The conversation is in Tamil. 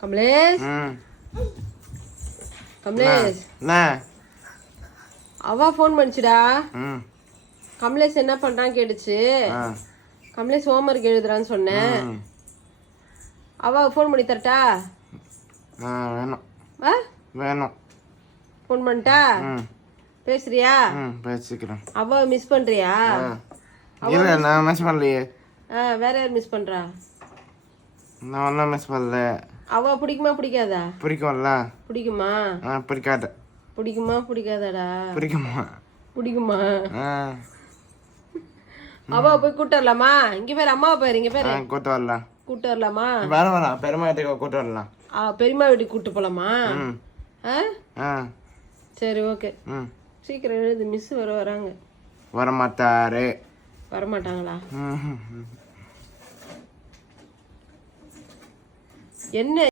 கமலேஷ் கமலேஷ் அவ ஃபோன் பண்ணிச்சுடா. கமலேஷ் என்ன பண்றான்னு கேட்டுச்சு. கமலேஷ் ஹோம்வொர்க் எழுதுறான்னு சொன்னேன். அவ ஃபோன் பண்ணி தரட்டா? வேணும் வேணும். ஃபோன் பண்ணிட்டா? பேசுறியா? பேசிக்கிறேன். அவ மிஸ் பண்றியா? இல்ல நான் மிஸ் பண்ணலையே. வேற யார் மிஸ் பண்றா? நான் ஒன்றும் மிஸ் பண்ணல. அவ பிடிக்குமா பிடிக்காதா? பிடிக்கும்ல. பிடிக்குமா? பிடிக்காது. பிடிக்குமா பிடிக்காதாடா? பிடிக்குமா? பிடிக்குமா? அவ போய் கூட்டு வரலாமா? இங்க பேர் அம்மாவை பேரு. இங்க பேரு கூட்டு வரலாம். கூட்டு வரலாமா? வரலாம். பெருமா வீட்டுக்கு கூட்டு வரலாம். பெரியம்மா வீட்டுக்கு கூட்டு போலாமா? சரி ஓகே. சீக்கிரம் எழுது. மிஸ் வராங்க. வரமாட்டாரு. வரமாட்டாங்களா? என்ன